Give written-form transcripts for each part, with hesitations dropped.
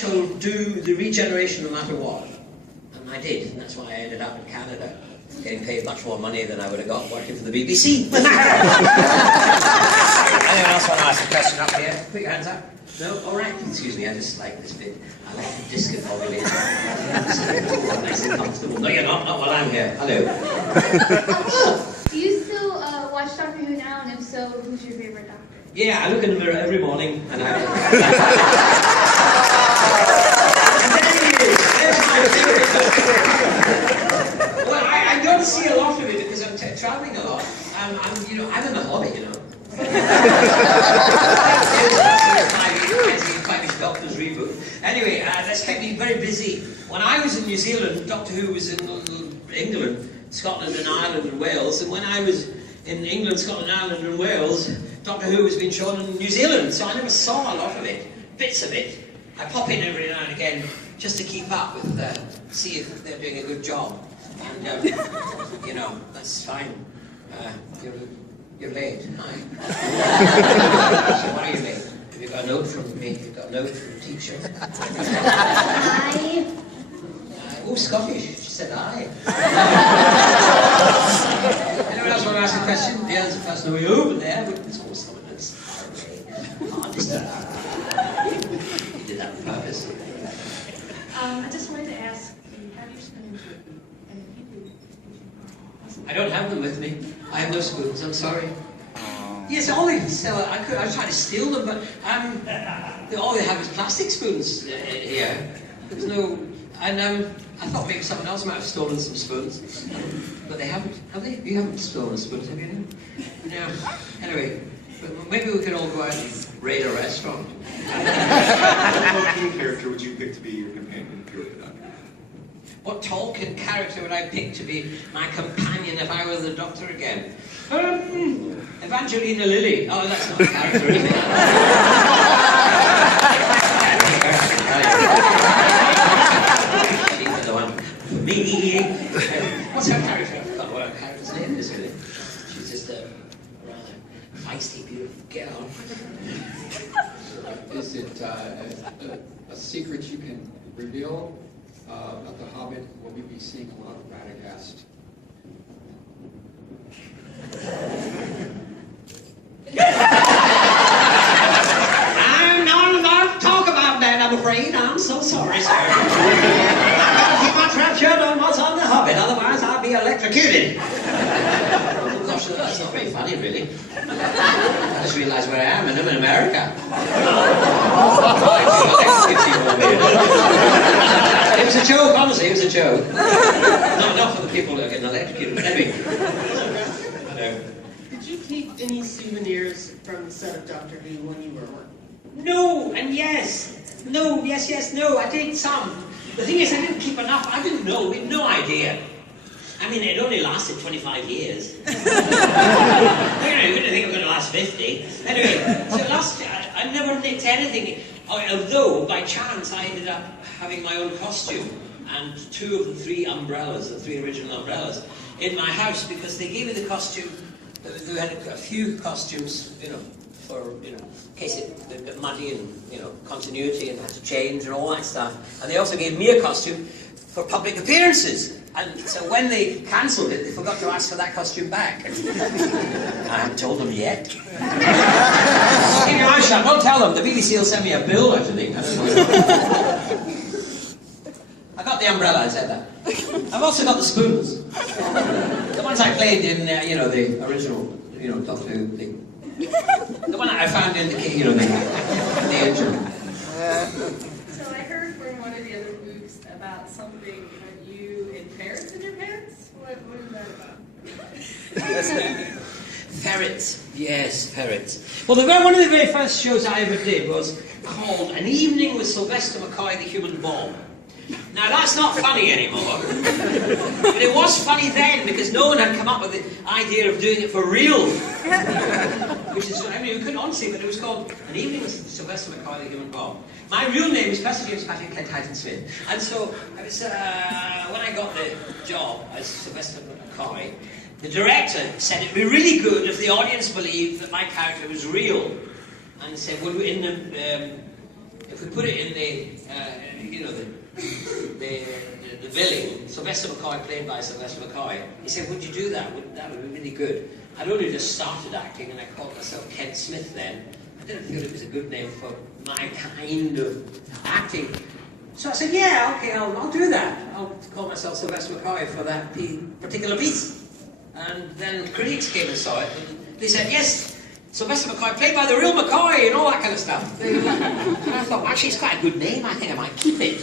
shall do the regeneration no matter what. And I did, and that's why I ended up in Canada, getting paid much more money than I would have got working for the BBC. Anyone else want to ask a question up here? Put your hands up. No? All right. Excuse me, I just like this bit. I like the disc it all the way down. Nice and comfortable. No, you're not while I'm here. Hello. Do you still watch Doctor Who now? And if so, who's your favorite doctor? Yeah, I look in the mirror every morning and I... Well, I don't see a lot of it because I'm traveling a lot. I'm in the hobby, you know. 5-ish Doctor's reboot. Anyway, that's kept me very busy. When I was in New Zealand, Doctor Who was in England, Scotland and Ireland and Wales, and when I was in England, Scotland, Ireland and Wales, Doctor Who was being shown in New Zealand, so I never saw a lot of it, bits of it. I pop in every now and again just to keep up with, see if they're doing a good job. And, you know, that's fine. You're late. Hi. So why are you late? Have you got a note from me? Have you got a note from the teacher? Hi. Oh, Scottish. She said hi. Anyone else want to ask a question? Yeah, there's a person way over there. Let's go someone that's far away. You did that on purpose. I just wanted to ask, do you have your spoons with you? And if you do, I don't have them with me. I have no spoons, I'm sorry. Yes, all they sell, I was trying to steal them, but all they have is plastic spoons here. There's no, and I thought maybe someone else might have stolen some spoons, but they haven't, have they? You haven't stolen spoons, have you? No. Anyway, maybe we could all go out and raid a restaurant. What Tolkien character would you pick to be your companion if you were the Doctor? What Tolkien character would I pick to be my companion if I were the Doctor again? Evangelina Lilly. Oh, that's not a character, is it? She's the one for me. What's her character? I forgot what her character's name is, really. She's just a rather feisty, beautiful girl. Is it a secret you can reveal about The Hobbit? Will we be seeing a lot of Radagast? I'm not allowed to talk about that, I'm afraid. I'm so sorry, sir. I've got to keep my trap shut on what's on the Hobbit, otherwise I'll be electrocuted. Oh gosh, that's not very funny, really. I just realised where I am, and I'm in America. It was a joke, honestly, it was a joke. Not for the people that are getting electrocuted, but anyway. did you keep any souvenirs from the set of Doctor Who when you were working? No, and yes. No, yes, no. I did some. The thing is, I didn't keep enough. I didn't know. We had no idea. I mean, it only lasted 25 years. You didn't think it was going to last 50. Anyway, so I never nicked anything. Although, by chance, I ended up having my own costume and 2 of the 3 umbrellas, the 3 original umbrellas, in my house because they gave me the costume. They had a few costumes, you know, for, you know, in case it was a bit muddy and, you know, continuity and had to change and all that stuff. And they also gave me a costume for public appearances. And so when they cancelled it, they forgot to ask for that costume back. I haven't told them yet. Keep your eyes shut, don't tell them. The BBC will send me a bill or something. I got the umbrella, I said that. I've also got the spoons. The ones I played in, you know, the original, you know, Doctor Who thing. The one that I found in the, you know, the engine. So I heard from one of the other books about something about you and ferrets in your pants. What is that about? Ferrets, yes, ferrets. Well, one of the very first shows I ever did was called An Evening with Slyvester McCoy the Human Bomb. Now that's not funny anymore, but it was funny then because no one had come up with the idea of doing it for real. Which is, I mean, we couldn't honestly, but it was called An Evening with Slyvester McCoy the Human Bomb. My real name is Percy James Patrick Kent Hyton Smith, and so I was when I got the job as Slyvester McCoy, the director said it'd be really good if the audience believed that my character was real, and said, "Would we in the if we put it in the billing, Slyvester McCoy played by Slyvester McCoy, he said, would you do that? That would be really good. I'd only just started acting, and I called myself Kent Smith then. I didn't feel it was a good name for my kind of acting. So I said, yeah, okay, I'll do that. I'll call myself Slyvester McCoy for that particular piece. And then critics came and saw it, and they said, yes, Slyvester McCoy, played by the real McCoy, and all that kind of stuff. And I thought, actually, it's quite a good name. I think I might keep it.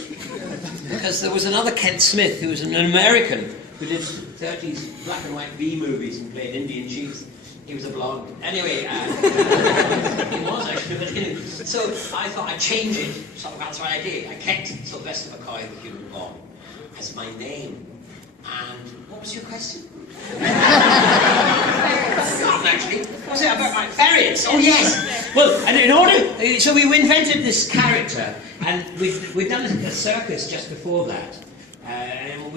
Because there was another Kent Smith, who was an American, who did 30s black and white B movies and played Indian chiefs. He was a blonde. Anyway, he was actually, but anyway. So I thought I'd change it. So that's what I did. I kept Slyvester McCoy, the human bomb, as my name. And what was your question? Actually, what was it about my ferrets? Oh yes. Well, and in order, so we invented this character, and we'd done a circus just before that. And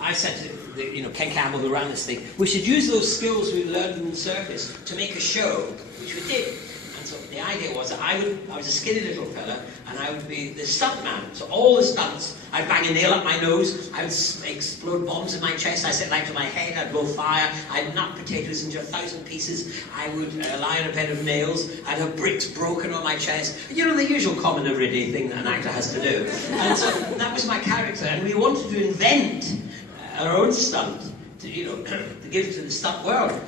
I said to Ken Campbell, who ran this thing, we should use those skills we learned in the circus to make a show, which we did. And so the idea was that I was a skinny little fella, and I would be the stunt man. So all the stunts, I'd bang a nail up my nose, I would explode bombs in my chest, I'd set light to my head, I'd blow fire, I'd nut potatoes into 1,000 pieces, I would lie on a bed of nails, I'd have bricks broken on my chest. You know, the usual common everyday thing that an actor has to do. And so that was my character, and we wanted to invent our own stunt to give to the stunt world.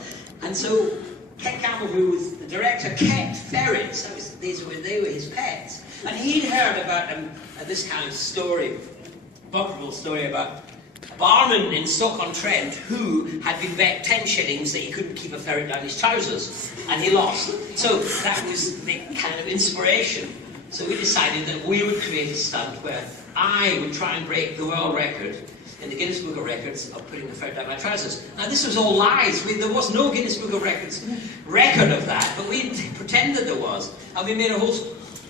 And so Ken Campbell, who was the director, kept ferrets. They were his pets. And he'd heard about this kind of story, apocryphal story about a barman in Stoke-on-Trent who had been bet 10 shillings that he couldn't keep a ferret down his trousers, and he lost. So that was the kind of inspiration. So we decided that we would create a stunt where I would try and break the world record in the Guinness Book of Records of putting the ferret down my trousers. Now this was all lies. There was no Guinness Book of Records record of that, but we pretended there was. And we made a whole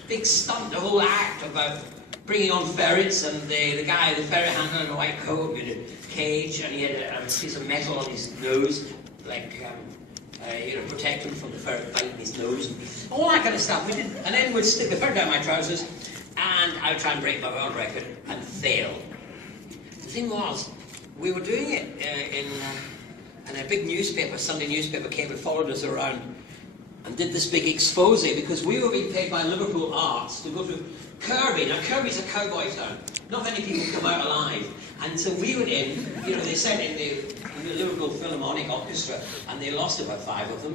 big stunt, a whole act about bringing on ferrets, and the guy, the ferret handler in a white coat with a cage, and he had a piece of metal on his nose, like, protect him from the ferret biting his nose, all that kind of stuff. We did, and then we'd stick the ferret down my trousers, and I would try and break my world record, and fail. The thing was, we were doing it and a big newspaper, Sunday newspaper, came and followed us around and did this big expose, because we were being paid by Liverpool Arts to go to Kirby. Now Kirby's a cowboy town. Not many people come out alive. And so we went in, they sent in the Liverpool Philharmonic Orchestra, and they lost about 5 of them,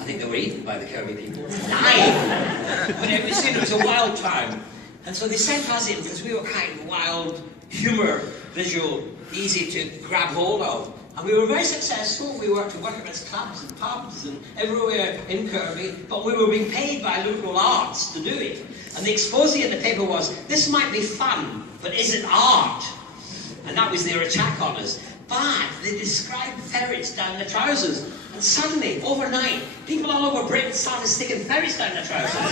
I think they were eaten by the Kirby people. Dying! But it was a wild town. And so they sent us in because we were kind of wild, humour, visual, easy to grab hold of. And we were very successful. We worked to workers' clubs and pubs and everywhere in Kirby, but we were being paid by Liverpool Arts to do it. And the exposé in the paper was, this might be fun, but is it art? And that was their attack on us. But they described ferrets down the trousers. And suddenly, overnight, people all over Britain started sticking ferrets down their trousers. And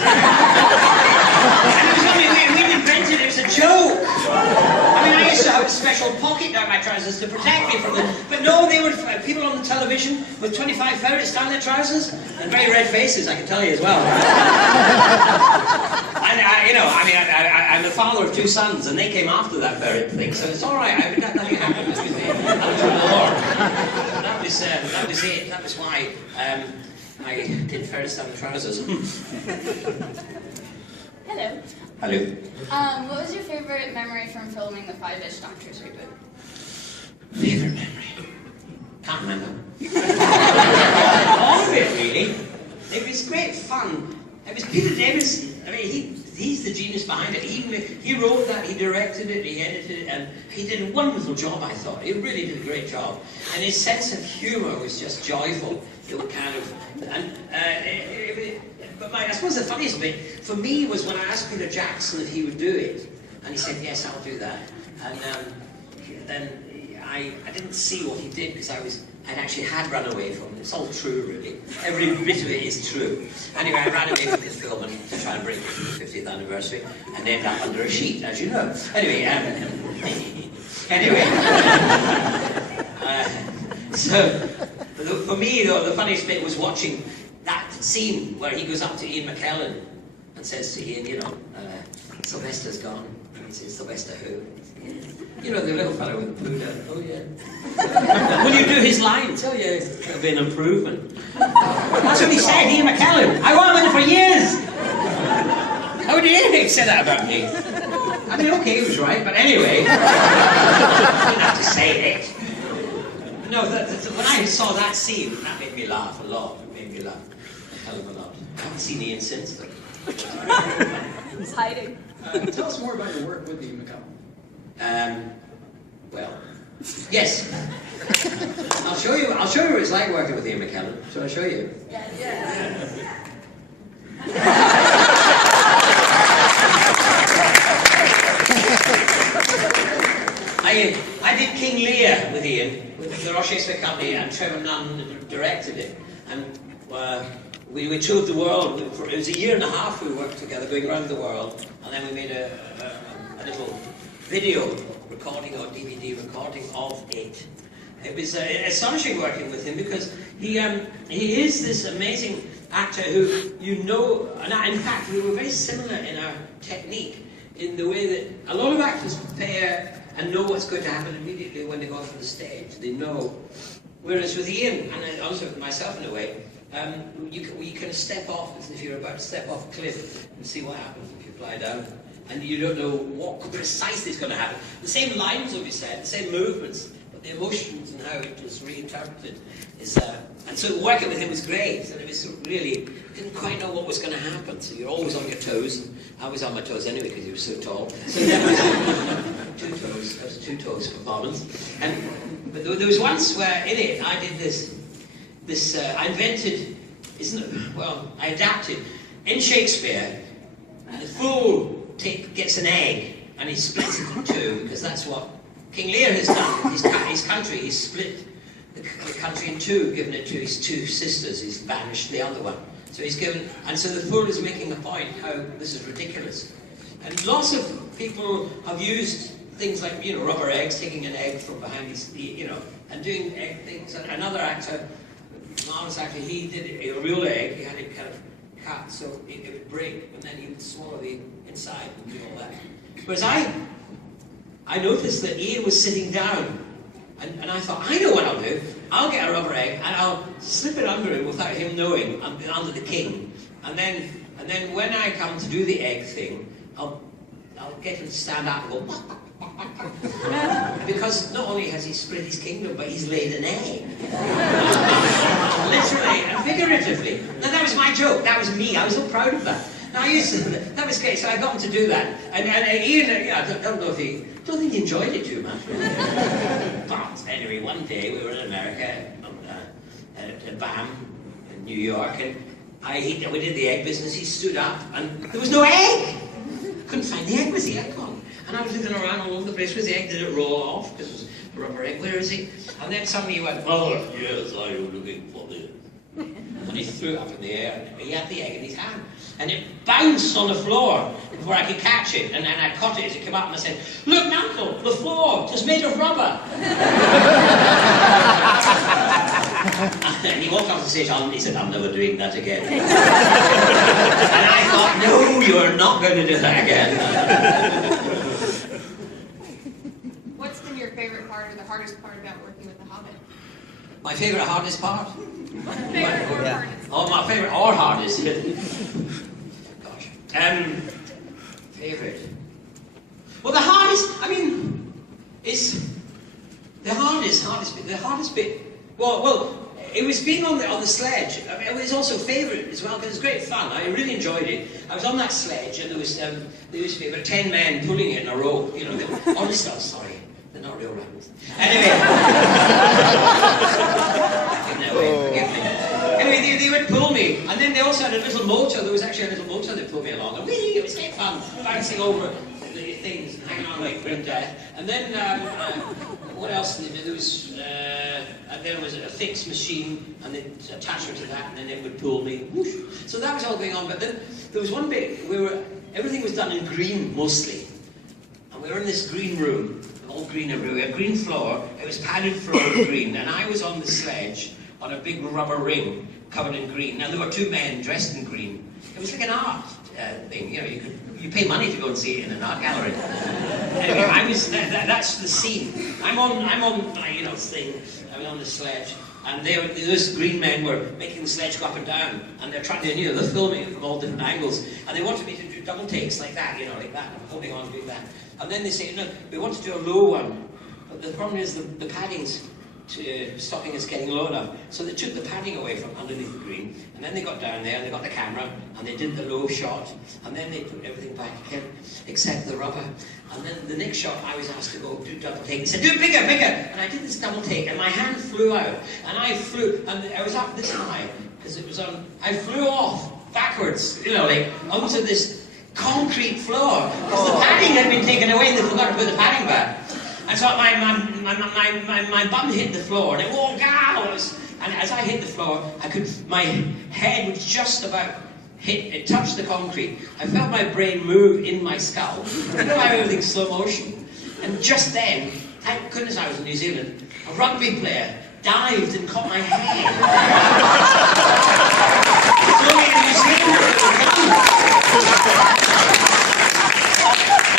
it was only we'd invented it was a joke. I mean, I used to have a special pocket down my trousers to protect me from them. But no, they were people on the television with 25 ferrets down their trousers. And very red faces, I can tell you as well. And I'm the father of 2 sons, and they came after that ferret thing, so it's all right. Nothing happened between me and the war. That was it. That was why I did ferrets down the trousers. Hello. Hello. What was your favorite memory from filming the 5-ish Doctors reboot? Favorite memory? Can't remember. All of it, really. It was great fun. It was Peter Davison. I mean, he's the genius behind it. He wrote that, he directed it, he edited it, and he did a wonderful job, I thought. He really did a great job. And his sense of humour was just joyful. It would kind of... But I suppose the funniest bit for me was when I asked Peter Jackson if he would do it. And he said, yes, I'll do that. And then I didn't see what he did because I'd actually had run away from it. It's all true, really. Every bit of it is true. Anyway, I ran away from the film to try and break it for the 50th anniversary and ended up under a sheet, as you know. Anyway, so for me, though, the funniest bit was watching that scene where he goes up to Ian McKellen and says to Ian, Sylvester's gone. And he says, Sylvester who? You know, the little fellow with the Buddha. Oh, yeah. Will you do his lines? Oh, yeah, it'll be an improvement. That's what he said, Ian McKellen. I worked with him for years. How did anything say that about me? I mean, okay, he was right, but anyway. You didn't have to say it. No, when I saw that scene, that made me laugh a lot. It made me laugh a hell of a lot. I haven't seen Ian since then. He's hiding. Tell us more about your work with Ian McCollum. Well, yes. I'll show you what it's like working with Ian McKellen. Shall I show you? Yeah. I did King Lear with Ian, with the Rochester Company, and Trevor Nunn directed it. And we toured the world. It was a year and a half we worked together, going around the world. And then we made a little video recording or DVD recording of it. It was astonishing working with him because he is this amazing actor who, you know, and in fact we were very similar in our technique, in the way that a lot of actors prepare and know what's going to happen immediately when they go onto the stage. They know. Whereas with Ian, and also with myself in a way, you kind of step off as if you're about to step off a cliff and see what happens if you fly down. And you don't know what precisely is going to happen. The same lines will be said, the same movements, but the emotions and how it was reinterpreted is... and so working with him was great, and it was really... didn't quite know what was going to happen, so you're always on your toes. I was on my toes anyway because he was so tall. So that was 2 toes. That was 2 toes performance. But there was once where in it I did this I invented, I adapted. In Shakespeare, the fool gets an egg and he splits it in 2 because that's what King Lear has done. His country, he's split the country in 2, given it to his 2 sisters. He's banished the other one. So he's given, and so the fool is making a point how this is ridiculous. And lots of people have used things like, you know, rubber eggs, taking an egg from behind his, you know, and doing egg things. And another actor, marvelous actor, he did a real egg. He had it kind of cut so it would break, and then he would swallow the inside and do all that. Whereas I noticed that Ian was sitting down, and I thought, I know what I'll do. I'll get a rubber egg and I'll slip it under him without him knowing, under the king. And then when I come to do the egg thing, I'll get him to stand up and go, because not only has he split his kingdom, but he's laid an egg. Literally and figuratively. Now that was my joke, that was me, I was so proud of that. Now that was great, so I got him to do that. And Ian, I don't think he enjoyed it too much. But anyway, one day we were in America, at BAM, in New York, and we did the egg business. He stood up, and there was no egg. Couldn't find the egg. Where's the egg gone? And I was looking around all over the place. Where's the egg? Did it roll off? Because it was a rubber egg. Where is he? And then suddenly he went, oh, yes, I am looking for this. And he threw it up in the air. He had the egg in his hand. And it bounced on the floor before I could catch it. And then I caught it as it came up and I said, look, Uncle, the floor is made of rubber. And he walked off the stage and he said, I'm never doing that again. And I thought, no, you are not going to do that again. What's been your favorite part or the hardest part about working with The Hobbit? My favorite hardest part? Favorite or hardest? Oh, my favorite or hardest? Gosh. Favorite. Well, the hardest, I mean, is the hardest bit. Well, it was being on the sledge. I mean, it was also favorite as well because it was great fun. I really enjoyed it. I was on that sledge and there used to be about 10 men pulling it in a row. You know, honestly, I'm sorry, they're not real rabbits. Anyway. Forgive me. Anyway, they would pull me, and then they also had a little motor. There was actually a little motor that pulled me along, and it was great fun, bouncing over the things, hanging on like grim death. And then what else? There was and there was a fixed machine, and they attached her to that, and then it would pull me. Whoosh. So that was all going on. But then there was one bit everything was done in green mostly, and we were in this green room. All green everywhere, green floor, it was padded floor of green, and I was on the sledge on a big rubber ring covered in green. Now there were 2 men dressed in green. It was like an art. thing. You know, you pay money to go and see it in an art gallery. Anyway, I was that's the scene. I'm on my thing. I was on the sledge, and those green men were making the sledge go up and down, and they're trying to, they're filming it from all different angles, and they wanted me to do double takes like that, like that. I'm holding on doing that, and then they say, no, we want to do a low one, but the problem is the padding's stopping us getting low enough. So they took the padding away from underneath the green, and then they got down there, and they got the camera, and they did the low shot, and then they put everything back again, except the rubber. And then the next shot, I was asked to go do double take. They said, do it bigger, bigger! And I did this double take, and my hand flew out, and I flew, and I was up this high, because it was on, I flew off backwards, onto this concrete floor, because the padding had been taken away, and they forgot to put the padding back. And so my bum hit the floor, and it walked out. And as I hit the floor, my head was just about it touched the concrete. I felt my brain move in my skull. You know how everything's slow motion? And just then, thank goodness I was in New Zealand, a rugby player dived and caught my head. It's only in New Zealand that it was done.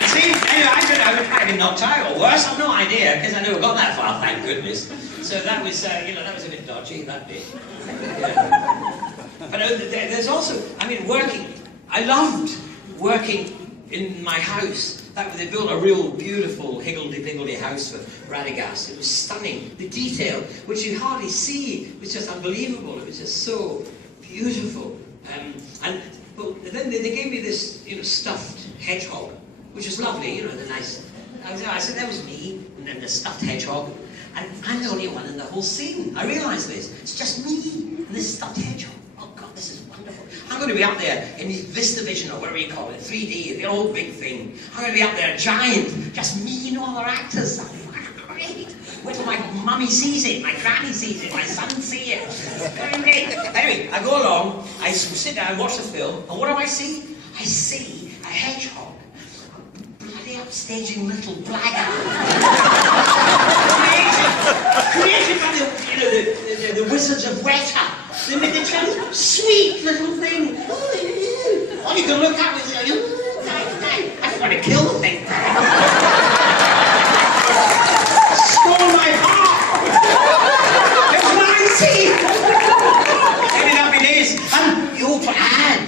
See, anyway, I would probably been knocked out or worse. I've no idea because I never got that far. Thank goodness. So that was, that was a bit dodgy. That bit. Yeah. But there's also, working. I loved working in my house. They built a real beautiful higgledy-piggledy house for Radagast. It was stunning. The detail, which you hardly see, was just unbelievable. It was just so beautiful. But then they gave me this, stuffed hedgehog, which was lovely, the nice. I said, that was me, and then the stuffed hedgehog. And I'm the only one in the whole scene. I realised this. It's just me and this stuffed hedgehog. Oh God, this is wonderful. I'm going to be up there in VistaVision, or whatever you call it, 3D, the old big thing. I'm going to be up there, giant, just me, no other actors. Great. Wait till my mummy sees it, my granny sees it, my son sees it. Great. Anyway, I go along, I sit down, watch the film, and what do I see? I see a hedgehog. Bloody upstaging little blackguard. Created by the wizards of Weta. They made the child sweet little thing. All you can look at is I just want to kill the thing. Stole my heart. It was 90. Every happy days. And you to add,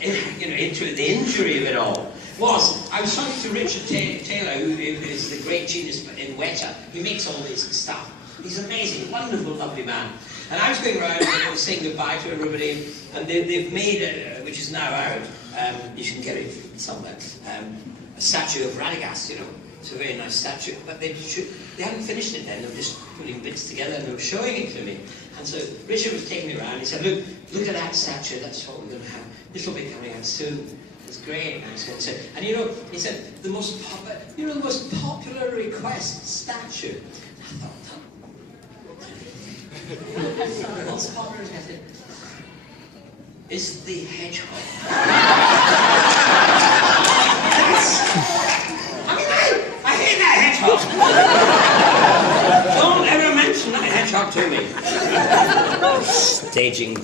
into the injury of it all. I was talking to Richard Taylor, who is the great genius in Weta. He makes all this stuff. He's amazing, wonderful, lovely man. And I was going around and saying goodbye to everybody, and they've made, which is now out, you can get it somewhere, a statue of Radagast, It's a very nice statue, but they hadn't finished it then. They were just putting bits together and they were showing it to me. And so Richard was taking me around. He said, look at that statue. That's what we're going to have. This will be coming out soon. It's great. And he said the most popular request statue. I thought, the most popular request is the hedgehog. I hate that hedgehog. Don't ever mention that hedgehog to me. Staging.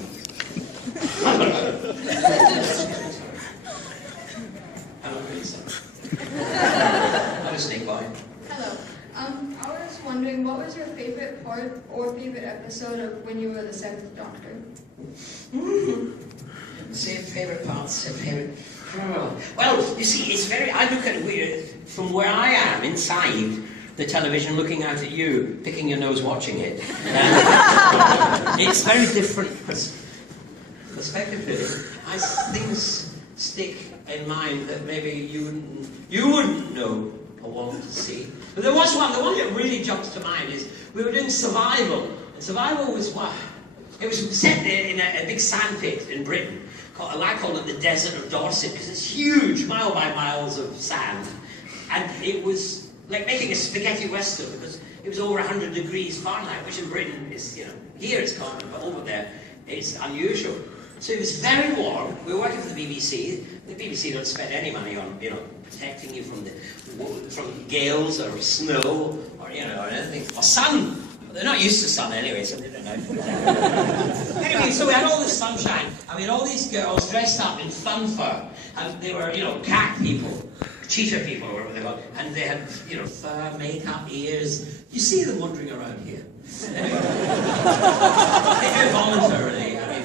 I'm a snake boy. Hello. I was wondering, what was your favorite part or favorite episode of when you were the 7th Doctor? Say favorite parts, say favorite. Well, you see, it's very. I look at it from where I am inside the television, looking out at you, picking your nose, watching it. It's very different perspective, really. Things stick in mind that maybe you wouldn't know or want to see. But there was one. The one that really jumps to mind is we were doing survival, and survival was what. It was set in a big sandpit in Britain. I call it the desert of Dorset because it's huge, mile by miles of sand. And it was like making a spaghetti western because it was over 100 degrees Fahrenheit, which in Britain is, here it's common, but over there it's unusual. So it was very warm. We were working for the BBC. The BBC don't spend any money on, protecting you from gales or snow or, or anything, or sun. They're not used to sun anyway, so they don't know. Anyway, so we had all this sunshine. I mean, all these girls dressed up in fun fur. And they were, you know, cat people, cheetah people, or whatever they were, and they had, you know, fur, makeup, ears. You see them wandering around here. Anyway, they do it voluntarily. I mean,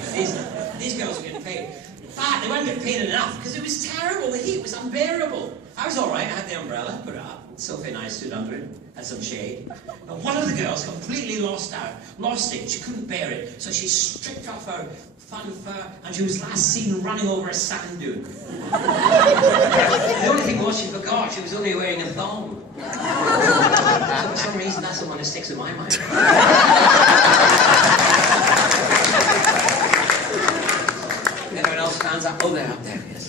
these girls were getting paid. But they weren't getting paid enough, because it was terrible. The heat was unbearable. I was all right. I had the umbrella, put it up. Sophie and I stood under it, had some shade. And one of the girls completely lost it. She couldn't bear it. So she stripped off her fun fur, and she was last seen running over a sand dune. The only thing was, she forgot she was only wearing a thong. So for some reason, that's the one that sticks in my mind. Anyone else stands up? Oh, they're up there, yes.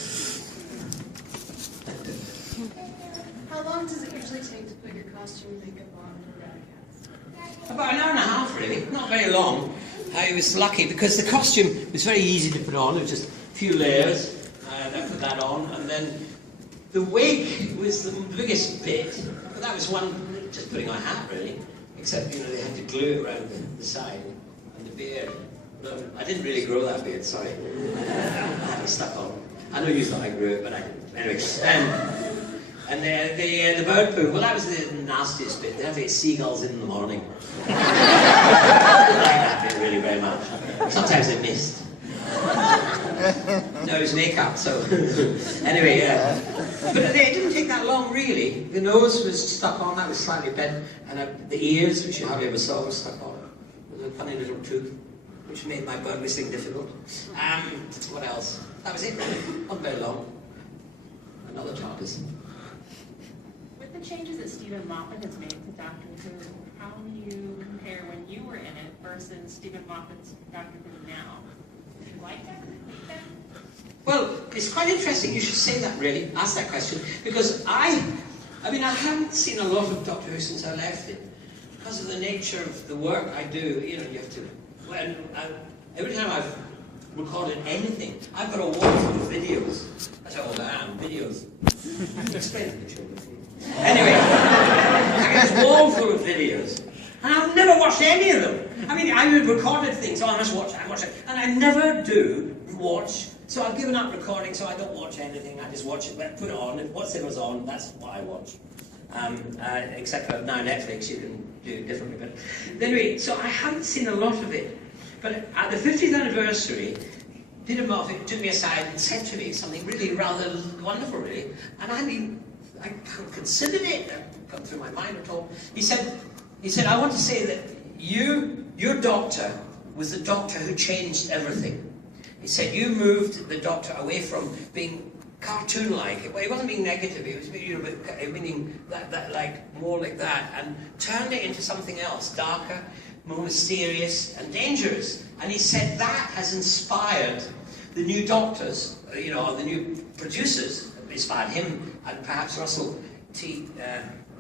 How long does it usually take to put your costume and makeup on for Radicats? About an hour and a half, really. Not very long. I was lucky because the costume was very easy to put on. It was just a few layers. I put that on, and then the wig was the biggest bit. But that was one, just putting on a hat, really. Except, you know, they had to glue it around the side and the beard. No, I didn't really grow that beard, sorry. I had it stuck on. I know you thought I grew it, but I didn't. Anyway. And the bird poo, well, that was the nastiest bit. They had to get seagulls in the morning. I didn't like that bit really very much. Sometimes they missed. No, it was makeup, so... Anyway, but it didn't take that long, really. The nose was stuck on, that was slightly bent, and the ears, which you hardly ever saw, was stuck on. There was a funny little tooth, which made my bird whistling difficult. What else? That was it, really. Not very long. Another TARDIS. With the changes that Stephen Moffat has made to Doctor Who, how do you compare when you were in it versus Stephen Moffat's Doctor Who now? Do you like that? Hate that? Well, it's quite interesting you should say that, really, ask that question, because I mean, I haven't seen a lot of Doctor Who since I left it. Because of the nature of the work I do, you know, you have to, every time I've recorded anything, I've got a wall full of videos. That's how old I am, videos. Explain it to the children. Anyway, I got this wall full of videos, and I've never watched any of them. I mean, I would recorded things, I must watch it, and I never do watch. So I've given up recording, so I don't watch anything. I just watch it, but put it on. If whatever's on, that's what I watch. Except for now Netflix, you can do it differently. But anyway, so I haven't seen a lot of it. But at the 50th anniversary, Peter Moffat took me aside and said to me something really rather wonderful, really. And I mean, I considered it. It hadn't come through my mind at all. He said, I want to say that your doctor was the doctor who changed everything. He said, you moved the doctor away from being cartoon-like. Well, he wasn't being negative, he was, you know, meaning that like, more like that, and turned it into something else, darker, more mysterious and dangerous. And he said that has inspired the new doctors, you know, the new producers, inspired him, and perhaps Russell T.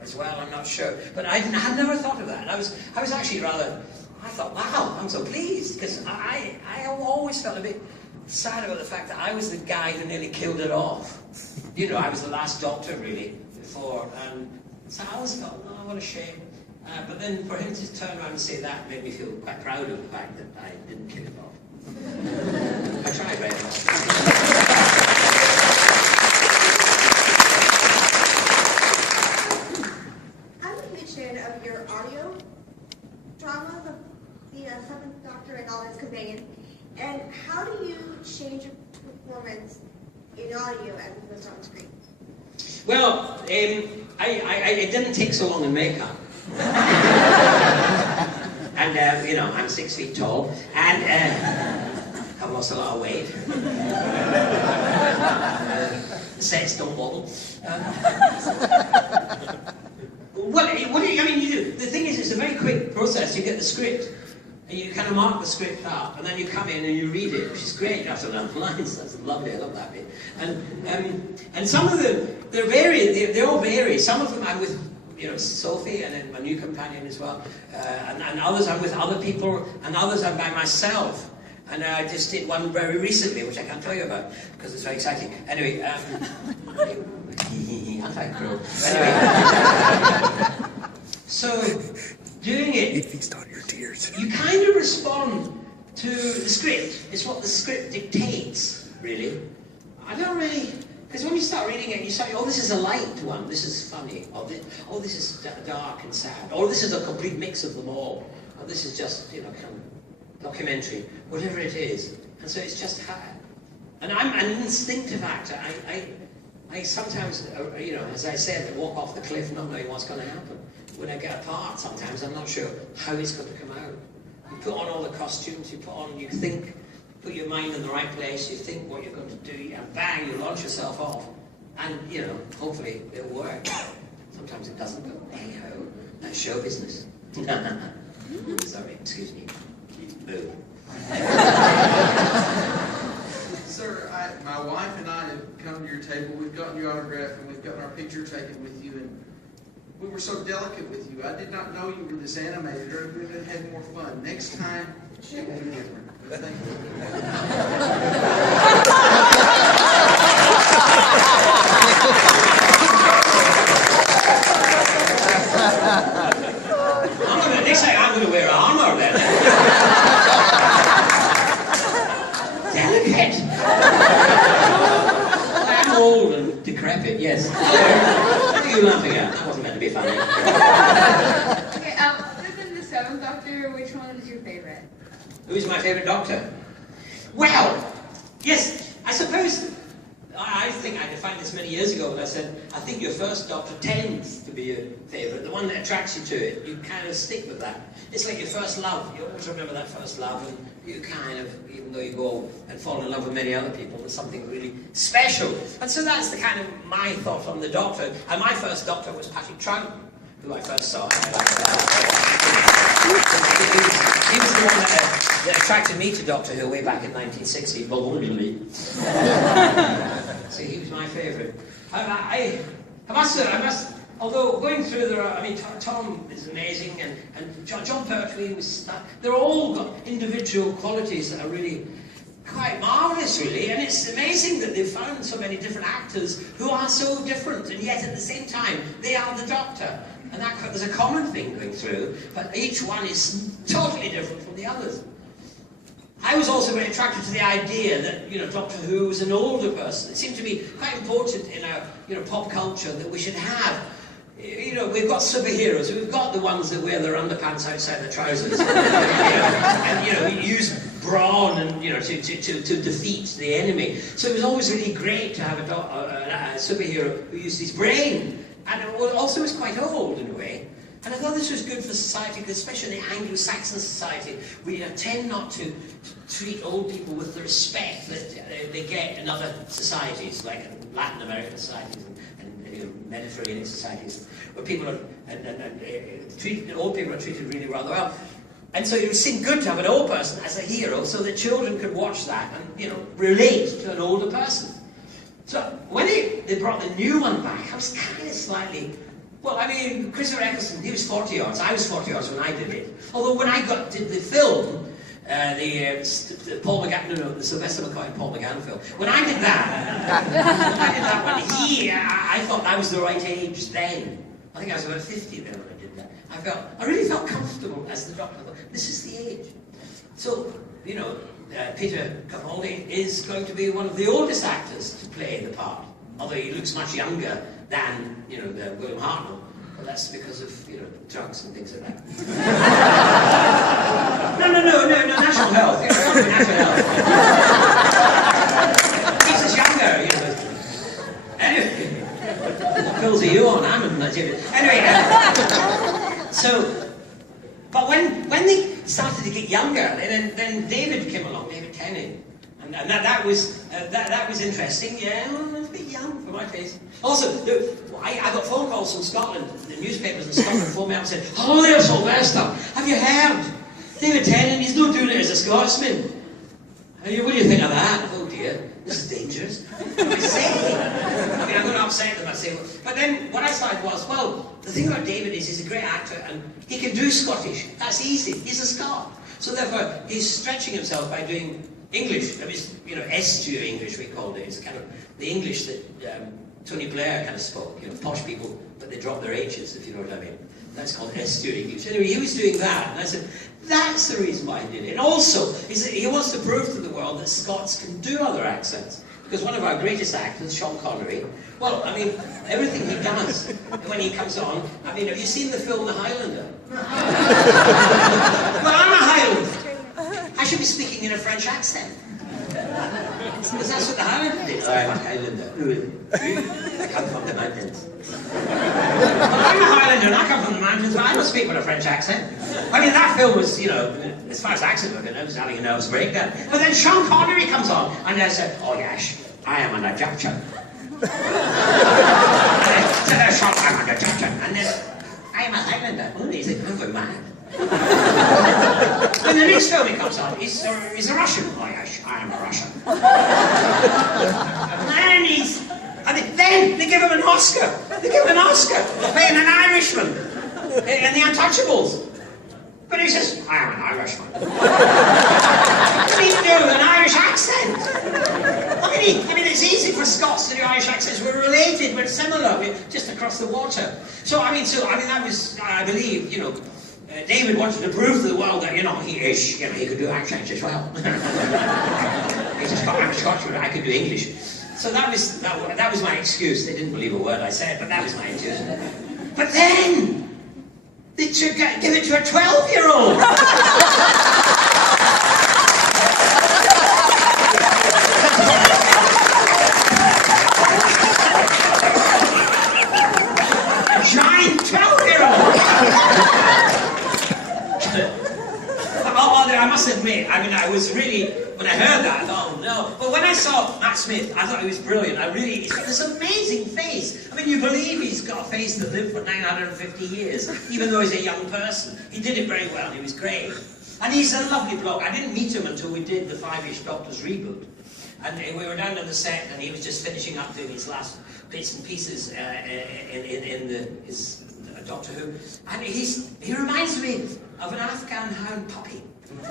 As well, I'm not sure. But I had never thought of that. I was actually rather, I thought, wow, I'm so pleased, because I always felt a bit sad about the fact that I was the guy who nearly killed it off. You know, I was the last doctor, really, before, and so I always thought, oh, what a shame. But then for him to turn around and say that made me feel quite proud of the fact that I didn't kill it off. I tried very hard. Of your audio drama, the Seventh Doctor and all his companion, and how do you change a performance in audio as opposed to on screen? Well, it didn't take so long in makeup. And, you know, I'm 6 feet tall, and I've lost a lot of weight. The sets don't wobble. Well, I mean, you do. The thing is, it's a very quick process. You get the script, and you kind of mark the script up, and then you come in and you read it, which is great. You have to learn lines. That's lovely. I love that bit. And some of them, they all vary. Some of them I'm with, you know, Sophie, and then my new companion as well. And others I'm with other people, and others I'm by myself. And I just did one very recently, which I can't tell you about, because it's very exciting. Anyway, anti-crow. Anyway, so doing it, It feasts on your tears. you kind of respond to the script. It's what the script dictates, really. I don't really Because when you start reading it, you start, oh, this is a light one, this is funny, oh, this is dark and sad, or this is a complete mix of them all, or this is just, you know, kind of documentary, whatever it is. And so it's just, and I'm an instinctive actor. I sometimes, you know, as I said, I walk off the cliff not knowing what's going to happen. When I get a part, sometimes I'm not sure how it's going to come out. You put on all the costumes, you think, put your mind in the right place, you think what you're going to do, and bang, you launch yourself off. And, you know, hopefully it'll work. Sometimes it doesn't, but hey-ho, that's show business. Sorry, excuse me. Boo. Sir, my wife and I have come to your table, we've gotten your autograph, and we've gotten our picture taken with you, and we were so delicate with you. I did not know you were this animated, or we would have had more fun. Next time, it will be different. But thank you. Next time I'm going to wear armor then. Delicate. I'm old and decrepit, yes. What are you laughing at? That wasn't meant to be funny. Okay, other than the Seventh Doctor, which one is your favorite? Who's my favourite Doctor? Well, yes, I suppose, I think I defined this many years ago when I said, I think your first Doctor tends to be your favourite, the one that attracts you to it. You kind of stick with that. It's like your first love. You always remember that first love, and you kind of, even though you go and fall in love with many other people, there's something really special. And so that's the kind of my thought on the Doctor. And my first Doctor was Patrick Troughton, who I first saw. He was the one that attracted me to Doctor Who way back in 1960, bewilderingly. So he was my favourite. I must, although going through there are, I mean, Tom is amazing, and John Pertwee was, they're all got individual qualities that are really quite marvellous, really, and it's amazing that they've found so many different actors who are so different, and yet at the same time, they are the Doctor. And there's a common thing going through, but each one is totally different from the others. I was also very attracted to the idea that, you know, Doctor Who was an older person. It seemed to be quite important in our, you know, pop culture that we should have, you know, we've got superheroes. We've got the ones that wear their underpants outside their trousers, and you know, use brawn and, you know, to defeat the enemy. So it was always really great to have a superhero who used his brain. And it also was quite old in a way. And I thought this was good for society, especially in the Anglo-Saxon society, we tend not to treat old people with the respect that they get in other societies, like in Latin American societies and you know, Mediterranean societies, where people are, old people are treated really rather well. And so it would seem good to have an old person as a hero, so that children could watch that and, you know, relate to an older person. So when they brought the new one back, I was kind of slightly, well, I mean, Christopher Eccleston, he was 40 odds. I was 40 odds when I did it. Although when I did the film, the Paul McGann, no, the Slyvester McCoy and Paul McGann film. When I did that, one, I thought I was the right age then. I think I was about 50 then when I did that. I really felt comfortable as the Doctor. I thought, this is the age. So, you know, Peter Capaldi is going to be one of the oldest actors to play the part, although he looks much younger than, you know, William Hartnell. But that's because of, you know, drugs and things like that. No, natural health. It's not natural health. Keeps us younger, you know. Anyway, what pills are you on? I'm in Nigeria. Anyway, but when they started to get younger, then David came along, David Tennant, and that was interesting. Yeah, well, a bit young for my taste. Also, I got phone calls from Scotland. The newspapers in Scotland phoned me up and said, "Hello there, Sylvester. Have you heard? David Tennant, he's not doing it as a Scotsman. What do you think of that?" Oh dear, this is dangerous. What do I say? I mean, I'm going to upset them. I say, well, but then what I started was, well, the thing about David is he's a great actor and he can do Scottish. That's easy. He's a Scot. So therefore, he's stretching himself by doing English. That was, you know, estuary English, we called it. It's kind of the English that Tony Blair kind of spoke. You know, posh people, but they drop their H's, if you know what I mean. That's called estuary English. Anyway, he was doing that, and I said, that's the reason why he did it. And also, he wants to prove to the world that Scots can do other accents. Because one of our greatest actors, Sean Connery, well, I mean, everything he does, when he comes on, I mean, have you seen the film The Highlander? Well, I'm a Highlander. I should be speaking in a French accent. Because that's what the Highlander did. Oh, I'm a Highlander. I come from the mountains. Well, I'm a Highlander and I come from the mountains, but I don't speak with a French accent. I mean, that film was, you know, as far as accent was concerned, it was having a nervous breakdown. But then Sean Connery comes on, and I said, oh yes, I am an Egyptian. And then Sean, I'm an Egyptian. And then, I am a Highlander. Oh, he said, I'm going mad. Then the next film he comes on, he's a Russian. Oh yes, I am a Russian. And then they give him an Oscar. They give him an Oscar for playing an Irishman in The Untouchables. But he says, I am an Irishman. What do you do with an Irish accent? I mean, it's easy for Scots to do Irish accents. We're related, we're similar, we're just across the water. So I mean, that was, I believe, you know, David wanted to prove to the world that, you know, he could do accents as well. I'm Scottish, I could do English. So that was my excuse. They didn't believe a word I said, but that was my excuse. But then, they should give it to a 12-year-old. A giant 12-year-old. I must admit, I mean, I was really, when I heard that, I thought, oh no. But when I saw Matt Smith, I thought he was brilliant. He's got this amazing face. I mean, you believe he's got a face that lived for 950 years, even though he's a young person. He did it very well, he was great. And he's a lovely bloke. I didn't meet him until we did the 5-ish Doctors reboot. And we were down on the set, and he was just finishing up doing his last bits and pieces in his Doctor Who. And he reminds me of an Afghan hound puppy. No,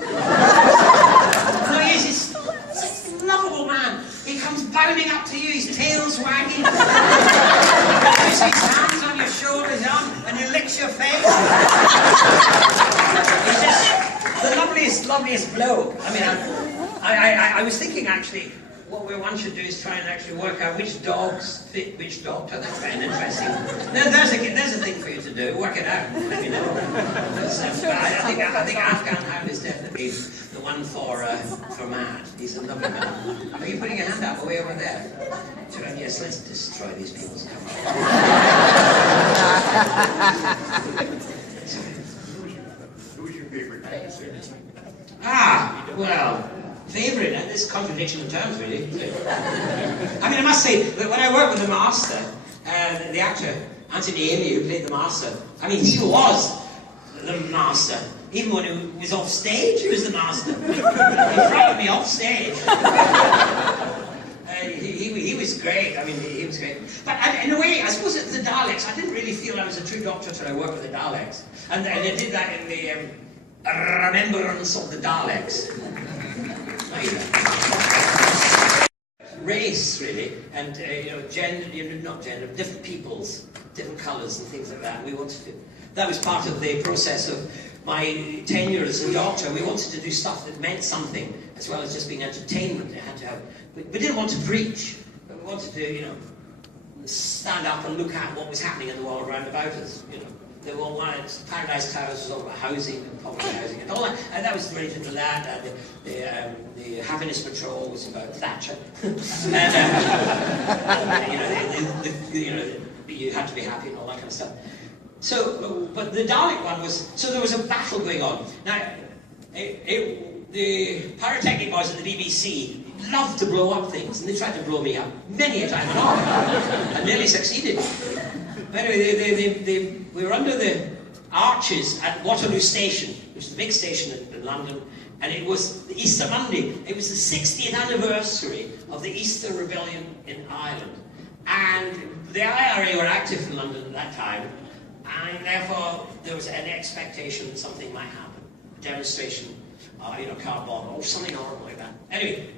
he is this lovable man. He comes bounding up to you, his tail's wagging. He puts his hands on your shoulders and he licks your face. He's just the loveliest bloke. I mean, I was thinking actually, what one should do is try and actually work out which dogs fit which doctor. That's very interesting. There's a thing for you to do. Work it out. Let me know. I think Afghan Hound is definitely the one for Matt. He's a lovely man. Are you putting your hand up way over there? Yes, let's destroy these people's cover. Who was your favorite actor? Well. Favourite, and this contradiction of terms, really. I mean, I must say that when I worked with the Master, the actor, Anthony Amy, who played the Master, I mean, he was the Master. Even when he was off stage, he was the Master. He frightened me off stage. He was great. I mean, he was great. But in a way, I suppose it's the Daleks. I didn't really feel I was a true Doctor until I worked with the Daleks. And they did that in the Remembrance of the Daleks. Race, really, and not gender, different peoples, different colours and things like that. We wanted to. That was part of the process of my tenure as a doctor. We wanted to do stuff that meant something, as well as just being entertainment. It had to have. We didn't want to preach, but we wanted to, stand up and look at what was happening in the world around about us. They all wanted, Paradise Towers was all about housing and poverty housing and all that, and that was related to that. The Happiness Patrol was about Thatcher. You had to be happy and all that kind of stuff. So, but the Dalek one was, so there was a battle going on. Now, the pyrotechnic boys at the BBC loved to blow up things, and they tried to blow me up many a time and all, and nearly succeeded. Anyway, we were under the arches at Waterloo Station, which is a big station in London, and it was the Easter Monday. It was the 60th anniversary of the Easter Rebellion in Ireland. And the IRA were active in London at that time, and therefore there was an expectation that something might happen. A demonstration, car bomb, or something horrible like that. Anyway,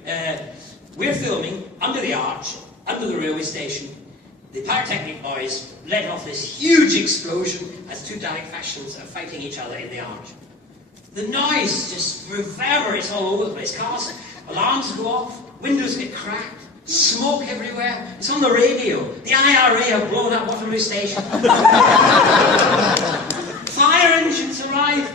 we're filming under the arch, under the railway station. The pyrotechnic boys let off this huge explosion as two Dalek factions are fighting each other in the arch. The noise just reverberates all over the place. Cars, alarms go off, windows get cracked, Smoke everywhere. It's on the radio. The IRA have blown up Waterloo Station. Fire engines arrive.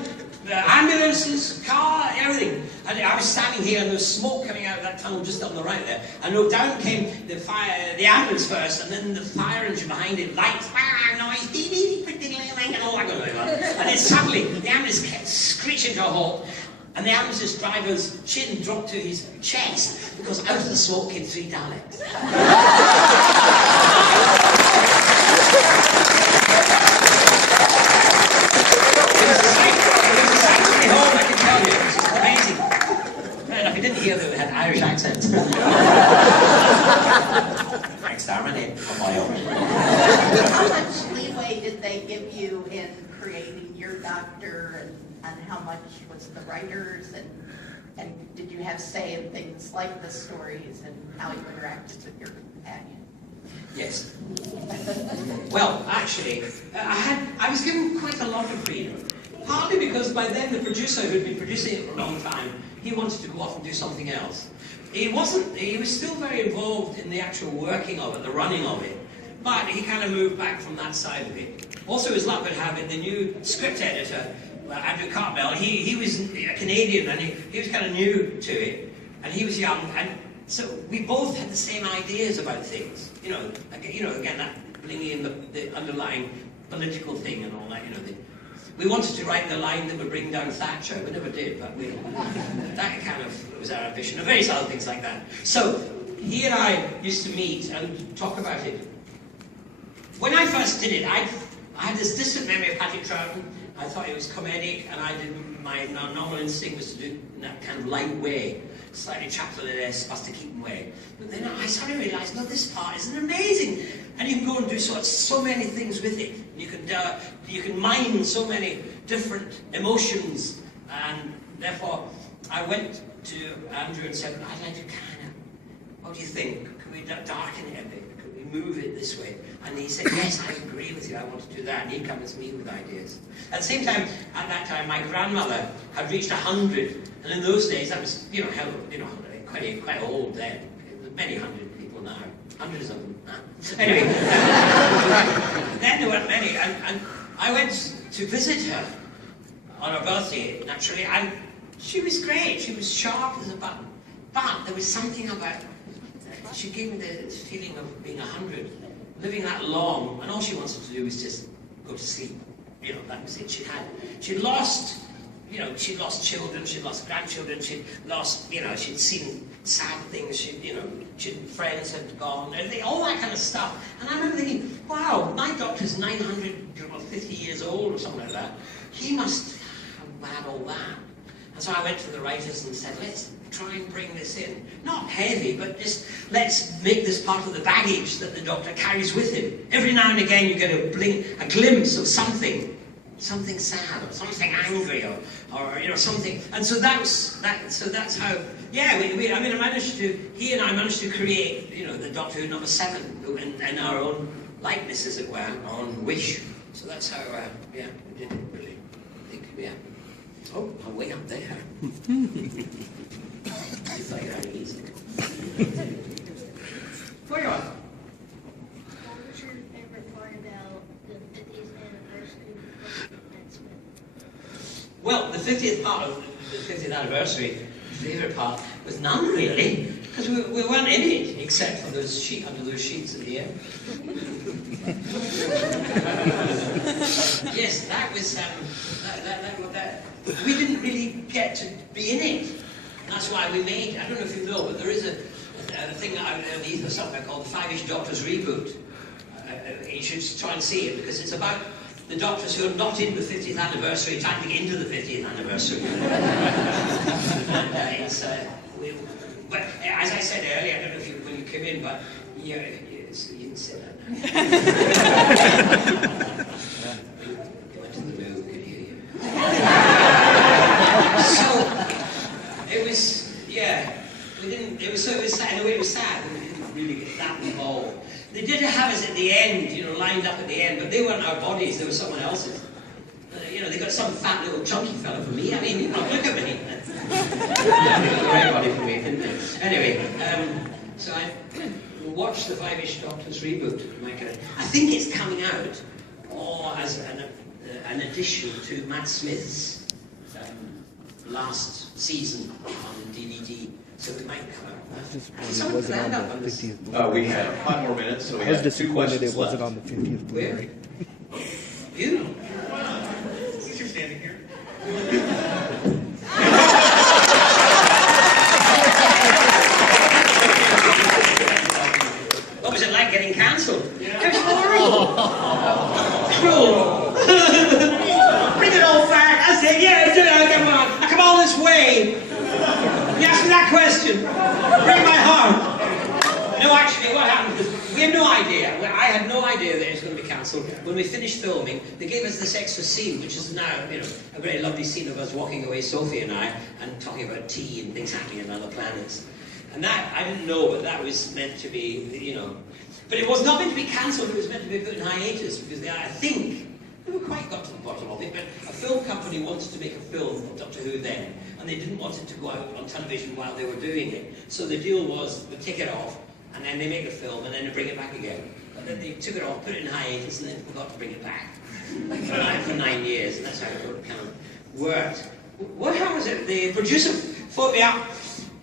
The ambulances, car, everything. And I was standing here and there was smoke coming out of that tunnel just on the right there. And down came the ambulance first, and then the fire engine behind it, lights, noise, and all that going on. And then suddenly the ambulance kept screeching to a halt, and the ambulance driver's chin dropped to his chest because out of the smoke came 3 Daleks. I can tell you, it's amazing. And if you didn't hear that we had Irish accents. Exterminate. How much leeway did they give you in creating your doctor, and how much was the writers, and did you have say in things like the stories and how you interacted with your companion? Yes. Well, actually, I was given quite a lot of freedom. Partly because by then the producer who had been producing it for a long time, he wanted to go off and do something else. He was still very involved in the actual working of it, the running of it, but he kind of moved back from that side of it. Also, his luck at having the new script editor, Andrew Cartmel, he was a Canadian and he was kind of new to it, and he was young, and so we both had the same ideas about things. Again, that bringing in the underlying political thing and all that, we wanted to write the line that would bring down Thatcher. We never did, but that kind of was our ambition, and various other things like that. So he and I used to meet and talk about it. When I first did it, I had this distant memory of Patrick Troughton. I thought it was comedic, and my normal instinct was to do it in that kind of light way, slightly Chaplin-esque, Buster Keaton way. But then I suddenly realised, no, this part is amazing, and you can go and do so many things with it. You can mine so many different emotions, and therefore I went to Andrew and said, I'd like to what do you think? Can we darken it a bit? Can we move it this way? And he said, yes, I agree with you, I want to do that. And he'd come to me with ideas. At the same time, at that time, my grandmother had reached 100, and in those days, that was, quite old then. Many hundred people now. Hundreds of them. Anyway, then there weren't many, and I went to visit her on her birthday, naturally, and she was great. She was sharp as a button. But there was something about, she gave me the feeling of being 100, living that long, and all she wanted to do was just go to sleep. That was it. She'd lost children, she'd lost grandchildren, she'd lost, she'd seen sad things, friends had gone, all that kind of stuff. And I remember thinking, wow, my doctor's 950 years old or something like that. He must have had all that. And so I went to the writers and said, let's try and bring this in. Not heavy, but just let's make this part of the baggage that the doctor carries with him. Every now and again you get a glimpse of something sad or something angry or something. And so that's how, yeah, he and I managed to create, the Doctor Who number 7 in our own likeness, as it were, our own wish. So that's how, we did it, really. I think, yeah. Oh, I'm way up there. It's like that easy. Where you are? What was your favorite part about the 50th anniversary of Smith? Well, the 50th part of the 50th anniversary, favourite part, was none really, because we weren't in it, except for those under those sheets at the end. Yes, that was, we didn't really get to be in it. And that's why we made, I don't know if you know, but there is a thing out there in the ether somewhere called the Five-ish Doctors Reboot. You should try and see it, because it's about the doctors who are not in the 50th anniversary trying to get into the 50th anniversary. And but as I said earlier, I don't know if when you came in, but you didn't say that. You went to the moon, we could hear you. So it was, yeah, it was sad. In a way, it was sad that we didn't really get that involved. They did have us at the end, lined up at the end, but they weren't our bodies, they were someone else's. They got some fat little chunky fella for me. I mean, look at me. They got the right body for me, didn't they? Anyway, so I watch the Five-ish Doctors reboot. I think it's coming out or as an addition to Matt Smith's last season on DVD. So it might come out. It wasn't on the 50th Blu-ray. We have 5 more minutes, so we I was have 2 disappointed questions it wasn't left. on the 50th Blu-ray. You know. Since you're standing here. What was it like getting cancelled? It was horrible. Cruel. Bring it all back. I said, yeah, come on. I come all this way. You asked me that question. Break my heart. No, actually, what happened was we had no idea. I had no idea that it was going to be cancelled. When we finished filming, they gave us this extra scene, which is now, you know, a very lovely scene of us walking away, Sophie and I, and talking about tea and things happening on other planets. And that, I didn't know, but that was meant to be, you know. But it was not meant to be cancelled, it was meant to be put in hiatus, because I think, we never quite got to the bottom of it, but a film company wanted to make a film of Doctor Who then, and they didn't want it to go out on television while they were doing it. So the deal was, they take it off, and then they make the film, and then they bring it back again. But then they took it off, put it in hiatus, and then forgot to bring it back. For 9 years, and that's how it kind of worked. What happened was that the producer phoned me up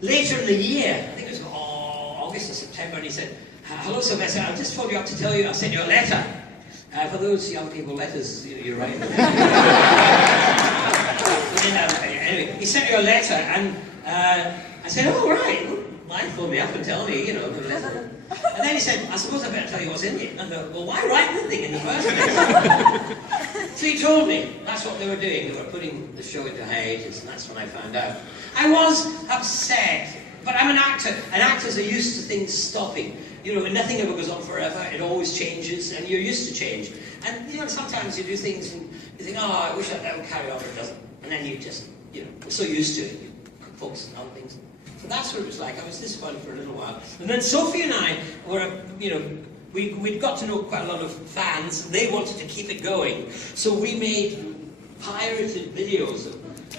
later in the year, I think it was August or September, and he said, hello Sylvester, I just phoned you up to tell you I sent you a letter. For those young people, letters, you're right. Anyway, he sent you a letter, and I said, oh right, why phone me up and tell me, you know. And then he said, I suppose I better tell you what's in it. And I thought, well, why write the thing in the first place? So he told me that's what they were doing. They were putting the show into hiatus, and that's when I found out. I was upset, but I'm an actor, and actors are used to things stopping. You know, nothing ever goes on forever, it always changes, and you're used to change. And, you know, sometimes you do things and you think, oh, I wish that would carry on, but it doesn't. And then you just, you know, you're so used to it, you focus on other things. So that's what it was like. I was disappointed for a little while. And then Sophie and I were, you know, we'd got to know quite a lot of fans, and they wanted to keep it going. So we made pirated videos of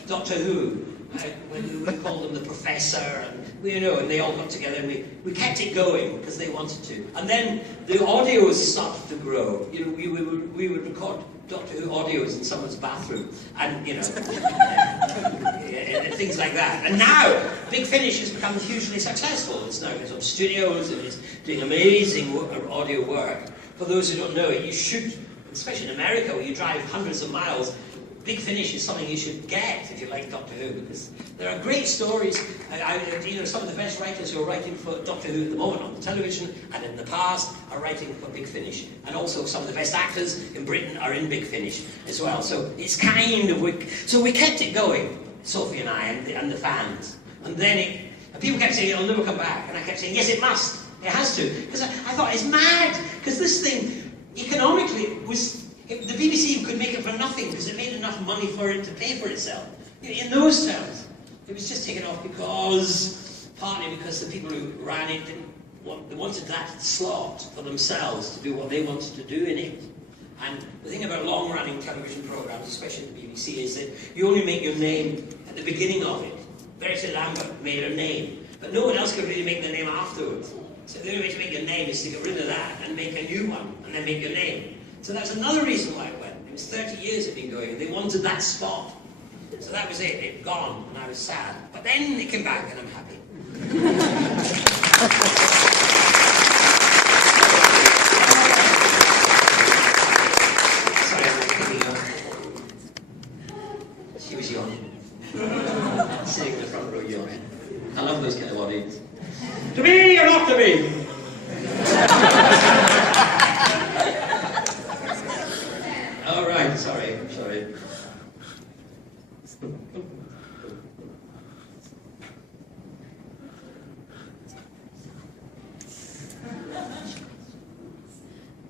Doctor Who. We called them the Professor, and you know, and they all got together, and we kept it going because they wanted to. And then the audios started to grow. You know, we would record Doctor Who audios in someone's bathroom, and you know, things like that. And now, Big Finish has become hugely successful. It's now got studios and it's doing amazing audio work. For those who don't know it, you should, especially in America, where you drive hundreds of miles. Big Finish is something you should get if you like Doctor Who, because there are great stories. You know, some of the best writers who are writing for Doctor Who at the moment on the television and in the past are writing for Big Finish. And also some of the best actors in Britain are in Big Finish as well. So it's kind of, so we kept it going, Sophie and I, and the fans. And then and people kept saying it'll never come back. And I kept saying, yes, it must. It has to. Because I thought, it's mad. Because this thing, economically, was... The BBC could make it for nothing because it made enough money for it to pay for itself. In those terms, it was just taken off because, partly because the people who ran it they wanted that slot for themselves to do what they wanted to do in it. And the thing about long-running television programs, especially the BBC, is that you only make your name at the beginning of it. Verity Lambert made her name, but no one else could really make their name afterwards. So the only way to make your name is to get rid of that and make a new one, and then make your name. So that's another reason why it went. It was 30 years it had been going, and they wanted that spot. So that was it, it'd gone, and I was sad. But then it came back, and I'm happy. Sorry, I'm picking her. She was yawning. Sitting in the front row yawning. I love those kind of audience. To be or not to be? All right, sorry.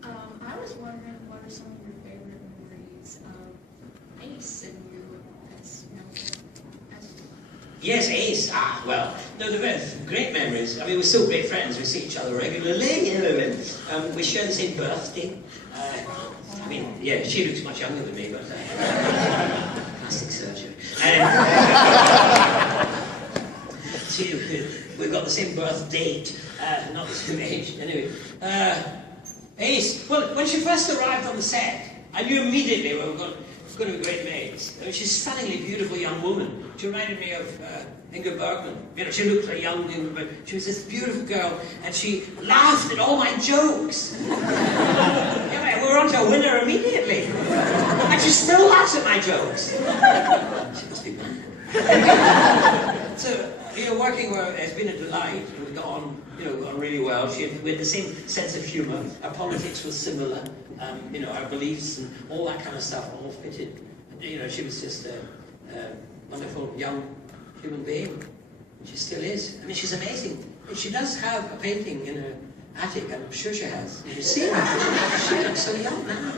I was wondering, what are some of your favorite memories of Ace and you as Yes, Ace. Well, no, the great memories. I mean, we're still great friends. We see each other regularly. We share the same birthday. I mean, yeah, she looks much younger than me, but plastic surgery. We've got the same birth date, not the same age. Anyway, Ace, well, when she first arrived on the set, I knew immediately we were going to be great mates. I mean, she's a stunningly beautiful young woman. She reminded me of Ingrid Bergman. You know, she looked like a young Ingrid, but she was this beautiful girl, and she laughed at all my jokes. Yeah, we were on to a winner immediately. And she still laughs at my jokes. She must be mad. So, you know, working with her has been a delight. We've got on, you know, got on really well. We had the same sense of humour. Our politics was similar. You know, our beliefs and all that kind of stuff all fitted. You know, she was just a wonderful young human being. She still is. I mean, she's amazing. And she does have a painting in her attic, and I'm sure she has. You see her? She looks so young now.